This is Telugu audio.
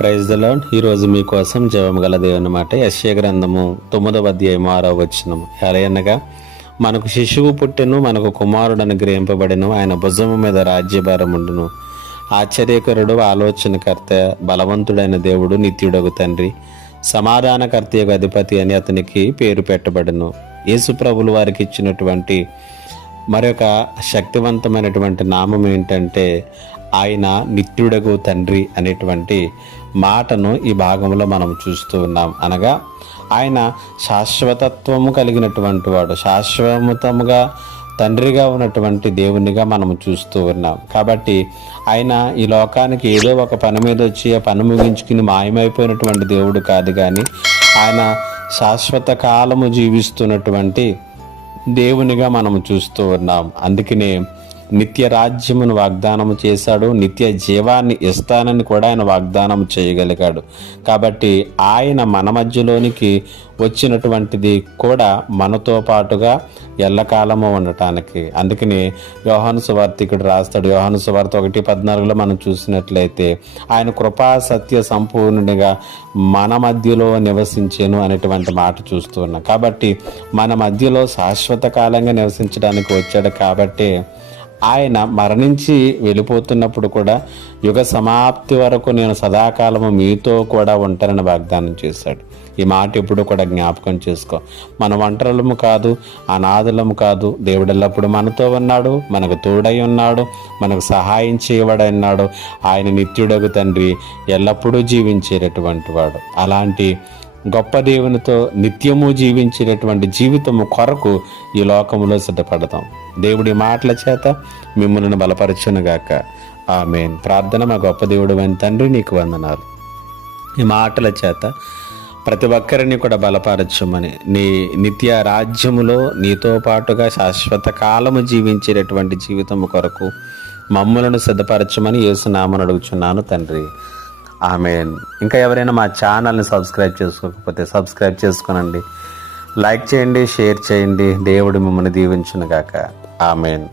Praise the lord. ఈరోజు మీకోసం జవము గల దేవుని మాట యెషయా గ్రంథము 9వ అధ్యాయం 6వ వచనము. ఎలయనగా మనకు శిశువు పుట్టెను, మనకు కుమారుడు అనుగ్రహింపబడెను, ఆయన భుజము మీద రాజ్యభారముండును. ఆశ్చర్యకరుడు, ఆలోచనకర్త, బలవంతుడైన దేవుడు, నిత్యుడగు తండ్రి, సమాధానకర్త యొక్క అధిపతి అని అతనికి పేరు పెట్టబడెను. యేసు ప్రభులు వారికి ఇచ్చినటువంటి మరొక శక్తివంతమైనటువంటి నామం ఏంటంటే ఆయన నిత్యుడగు తండ్రి అనేటువంటి మాటను ఈ భాగంలో మనం చూస్తూ ఉన్నాం. అనగా ఆయన శాశ్వతత్వము కలిగినటువంటి వాడు, శాశ్వతముగా తండ్రిగా ఉన్నటువంటి దేవునిగా మనం చూస్తూ ఉన్నాం. కాబట్టి ఆయన ఈ లోకానికి ఏదో ఒక పని మీద వచ్చి ఆ పని ముగించుకుని మాయమైపోయినటువంటి దేవుడు కాదు, కానీ ఆయన శాశ్వత కాలము జీవిస్తున్నటువంటి దేవునిగా మనం చూస్తూ ఉన్నాం. అందుకనే నిత్య రాజ్యమును వాగ్దానం చేశాడు, నిత్య జీవాన్ని ఇస్తానని కూడా ఆయన వాగ్దానం చేయగలిగాడు. కాబట్టి ఆయన మన మధ్యలోనికి వచ్చినటువంటిది కూడా మనతో పాటుగా ఎల్లకాలము ఉండటానికి. అందుకని యోహాను సువార్తికుడు రాస్తాడు, యోహాను సువార్త 1:14 మనం చూసినట్లయితే ఆయన కృపా సత్య సంపూర్ణుడిగా మన మధ్యలో నివసించేను అనేటువంటి మాట చూస్తూ ఉన్నాం. కాబట్టి మన మధ్యలో శాశ్వత కాలంగా నివసించడానికి వచ్చాడు. కాబట్టి ఆయన మరణించి వెళ్ళిపోతున్నప్పుడు కూడా యుగ సమాప్తి వరకు నేను సదాకాలము మీతో కూడా ఉంటానని వాగ్దానం చేశాడు. ఈ మాట ఎప్పుడు కూడా జ్ఞాపకం చేసుకో. మన ఒంటరులము కాదు, అనాథులము కాదు. దేవుడు ఎల్లప్పుడు మనతో ఉన్నాడు, మనకు తోడై ఉన్నాడు, మనకు సహాయం చేయబడన్నాడు. ఆయన నిత్యుడగు తండ్రి, ఎల్లప్పుడూ జీవించేటటువంటి వాడు. అలాంటి గొప్ప దేవునితో నిత్యము జీవించేటటువంటి జీవితము కొరకు ఈ లోకములో సిద్ధపడతాం. దేవుడి మాటల చేత మిమ్మల్ని బలపరచునుగాక. ఆమేన్. ప్రార్థన. మా గొప్ప దేవుడు అయిన తండ్రి, నీకు వందనాలు. ఈ మాటల చేత ప్రతి ఒక్కరిని కూడా బలపరచమని, నీ నిత్య రాజ్యములో నీతో పాటుగా శాశ్వత కాలము జీవించేటటువంటి జీవితము కొరకు మమ్ములను సిద్ధపరచమని యేసు నామమున అడుగుచున్నాను తండ్రి. ఆమేన్. ఇంకా ఎవరైనా మా ఛానల్ని సబ్స్క్రైబ్ చేసుకోకపోతే సబ్స్క్రైబ్ చేసుకోనండి, లైక్ చేయండి, షేర్ చేయండి. దేవుడు మిమ్మల్ని దీవించునుగాక. ఆమేన్.